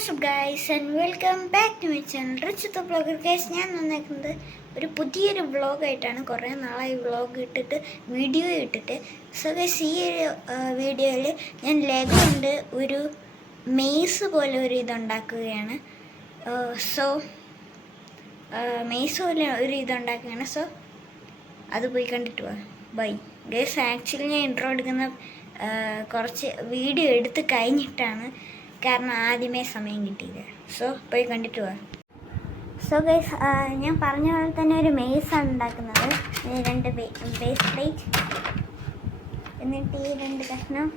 WhatsApp guys and welcome back to my channel rich the blogger guys. ഞാൻ വന്നേക്കുന്നത് ഒരു പുതിയൊരു വ്ളോഗായിട്ടാണ്. കുറേ നാളായി വ്ളോഗ് ഇട്ടിട്ട് വീഡിയോ ഇട്ടിട്ട്. സോ ഗൈസ്, ഈ ഒരു വീഡിയോയിൽ ഞാൻ ലെഗോ കൊണ്ട് ഒരു മെയ്സ് പോലെ ഒരു ഇതുണ്ടാക്കുകയാണ്. സോ മെയ്സ് പോലെ ഒരു ഇതുണ്ടാക്കുകയാണ്. സോ അത് പോയി കണ്ടിട്ട് പോവാം. Bye guys. ആക്ച്വലി ഞാൻ ഇൻട്രോ എടുക്കുന്ന കുറച്ച് വീഡിയോ എടുത്ത് കഴിഞ്ഞിട്ടാണ്, കാരണം ആദ്യമേ സമയം കിട്ടിയില്ല. സോ പോയി കണ്ടിട്ട് പോവാം. സോ ഗൈസ്, ഞാൻ പറഞ്ഞ പോലെ തന്നെ ഒരു മെയ്സാണ് ഉണ്ടാക്കുന്നത്. രണ്ട് ബേസ് പ്ലേറ്റ്, എന്നിട്ട് ഈ രണ്ട് കഷ്ണം.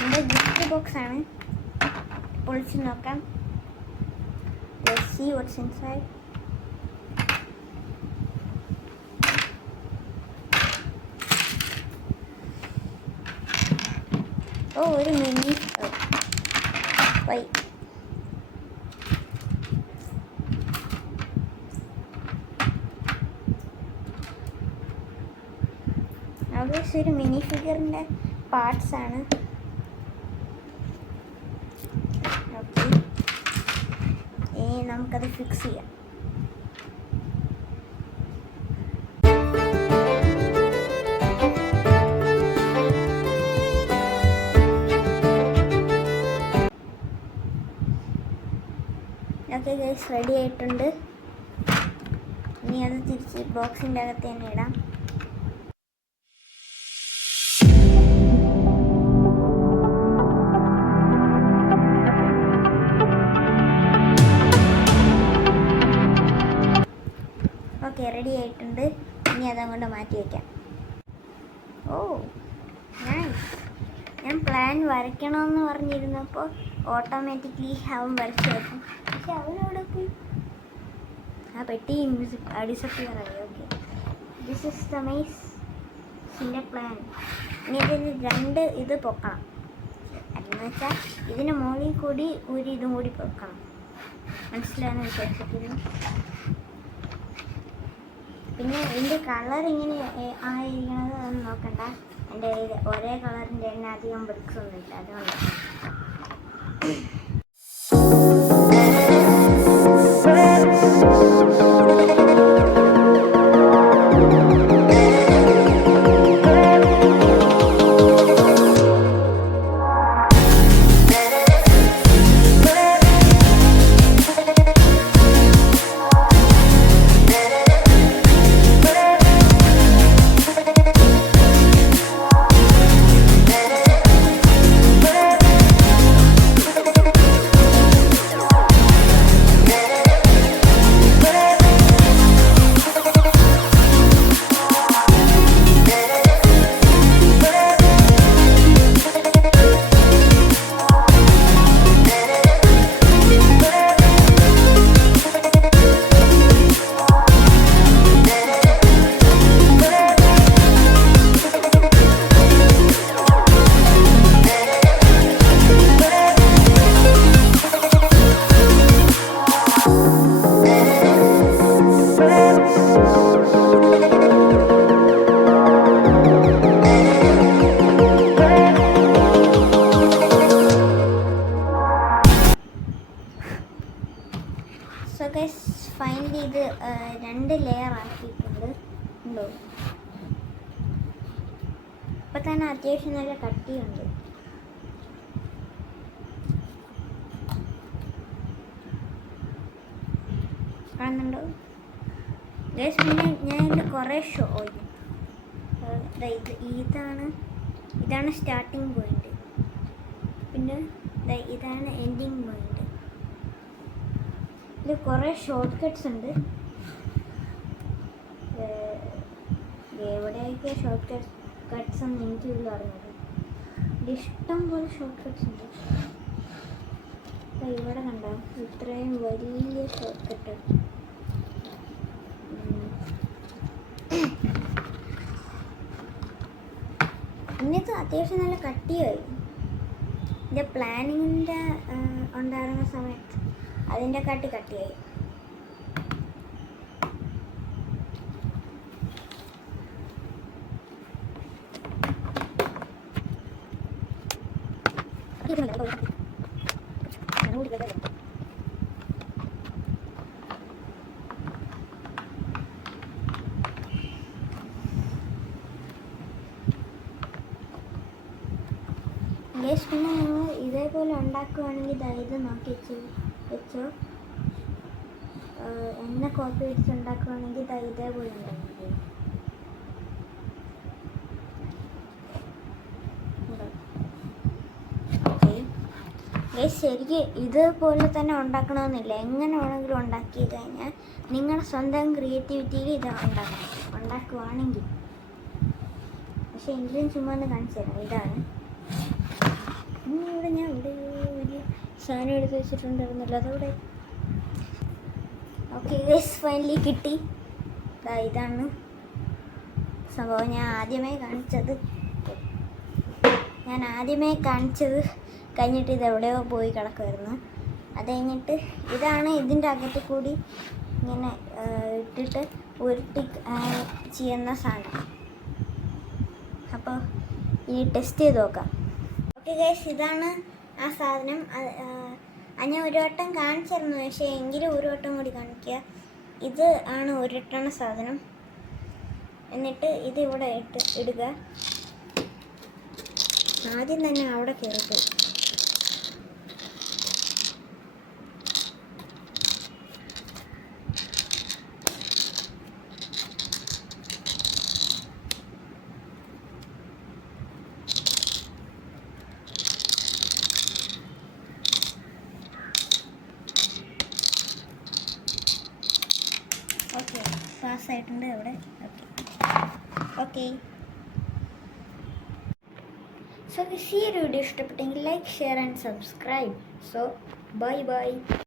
എൻ്റെ ഗിഫ്റ്റ് ബോക്സാണ്, പൊളിച്ച് നോക്കാം. Let's see what's inside. ഒരു മിനി പൈ. ഒരു മിനി ഫിഗറിൻ്റെ പാർട്സ് ആണ്. ഓക്കെ, ഇനി നമുക്കത് ഫിക്സ് ചെയ്യാം. ഓക്കെ ഗൈസ്, റെഡി ആയിട്ടുണ്ട്. ഇനി അത് തിരിച്ച് ബോക്സിൻ്റെ അകത്ത് തന്നെ ഇടാം. ഓക്കെ, റെഡി ആയിട്ടുണ്ട്. ഇനി അതങ്ങോട്ട് മാറ്റി വയ്ക്കാം. ഞാൻ പ്ലാൻ വരയ്ക്കണമെന്ന് പറഞ്ഞിരുന്നപ്പോൾ ഓട്ടോമാറ്റിക്കലി അവൻ വരച്ചു വെക്കും. പക്ഷെ അവനവിടെ പോയി ആ പെട്ടി ഡിസപ്പിയർ ആയി. ഓക്കെ, ദിസ് ഇസ് ദ മെയ്സിൻ്റെ പ്ലാൻ. ഇനി ഇതിന് രണ്ട് ഇത് പൊക്കണം. അതെന്ന് വെച്ചാൽ ഇതിന് മുകളിൽ കൂടി ഒരു ഇതും കൂടി പൊക്കണം. മനസ്സിലായെന്ന് വിശ്വസിക്കുന്നു. പിന്നെ ഇതിൻ്റെ കളർ ഇങ്ങനെ ആയിരിക്കണത് ഒന്ന് നോക്കണ്ട. എൻ്റെ ഒരേ കളറിൻ്റെ തന്നെ അധികം ബ്രിക്സ് ഒന്നുമില്ല, അതുകൊണ്ട്. സോ ഗൈസ്, ഫൈനലി ഇത് രണ്ട് ലെയർ ആക്കിയിട്ടുണ്ട്. ഉണ്ടോ? ഇപ്പം തന്നെ അത്യാവശ്യം നല്ല കട്ടിയുണ്ട്. കാണുന്നുണ്ടോ ഗൈസ്? പിന്നെ ഞാൻ ഇതിൽ കുറേ ഷോ ഇതാണ് സ്റ്റാർട്ടിങ് പോയിന്റ്. പിന്നെ ഇതാണ് എൻഡിങ് പോയിന്റ്. ഇതിൽ കുറേ ഷോർട്ട് കട്ട്സ് ഉണ്ട്. എവിടെയൊക്കെ ഷോർട്ട് കട്ട്സ് എന്ന് എനിക്ക് ഇതിൽ അറിഞ്ഞത്. ഇഷ്ടം പോലെ ഷോർട്ട് കട്ട്സ് ഉണ്ട്. ഇവിടെ കണ്ടോ, ഇത്രയും വലിയ ഷോർട്ട് കട്ട്. ഇന്നത്തെ അത്യാവശ്യം നല്ല കട്ടിയായി. എൻ്റെ പ്ലാനിങ്ങിൻ്റെ ഉണ്ടായിരുന്ന സമയത്ത് അതിൻ്റെ കട്ടിയായി. ഗൈസ്, പിന്നെ നിങ്ങൾ ഇതേപോലെ ഉണ്ടാക്കുവാണെങ്കിൽ ഇത് നോക്കി വെച്ചോ. എന്നെ കോപ്പി വെച്ച് ഉണ്ടാക്കുവാണെങ്കിൽ ഇതേപോലെ ഉണ്ടാക്കി. ഓക്കെ ഗൈസ്, ശരിക്ക് ഇതുപോലെ തന്നെ ഉണ്ടാക്കണമെന്നില്ല. എങ്ങനെ വേണമെങ്കിലും ഉണ്ടാക്കി കഴിഞ്ഞാൽ നിങ്ങളുടെ സ്വന്തം ക്രിയേറ്റിവിറ്റിയിൽ ഇത് ഉണ്ടാക്കുവാണെങ്കിൽ. പക്ഷെ എങ്കിലും ചുമ്മാ ഒന്ന് കാണിച്ചു തരാം. ഇതാണ് ഇവിടെ ഞാൻ ഒരു സാധനം എടുത്ത് വെച്ചിട്ടുണ്ടായിരുന്നല്ലോ, അതവിടെ. ഓക്കെ ഗൈസ്, ഫൈനലി കിട്ടി. ഇതാണ് സംഭവം. ഞാൻ ആദ്യമേ കാണിച്ചത് കഴിഞ്ഞിട്ട് ഇതെവിടെയോ പോയി കിടക്കുമായിരുന്നു. അത് കഴിഞ്ഞിട്ട് ഇതാണ് ഇതിൻ്റെ അകത്ത് കൂടി ഇങ്ങനെ ഇട്ടിട്ട് ഉരുട്ടി ചെയ്യുന്ന സാധനം. അപ്പോൾ ഈ ടെസ്റ്റ് ചെയ്ത് നോക്കാം. ഓക്കെ ഗൈസ്, ഇതാണ് ആ സാധനം. ഞാൻ ഒരു വട്ടം കാണിച്ചിരുന്നു, പക്ഷേ എങ്കിലും ഒരു വട്ടം കൂടി കാണിക്കുക. ഇത് ആണ് ഉരുട്ടണ സാധനം. എന്നിട്ട് ഇത് ഇവിടെ ഇടുക. ആദ്യം തന്നെ അവിടെ കയറിപ്പോയി. ഓക്കെ, പാസ്സായിട്ടുണ്ട് അവിടെ. ഓക്കെ സോ ഈ ഒരു വീഡിയോ ഇഷ്ടപ്പെട്ടെങ്കിൽ like, share and subscribe. So by.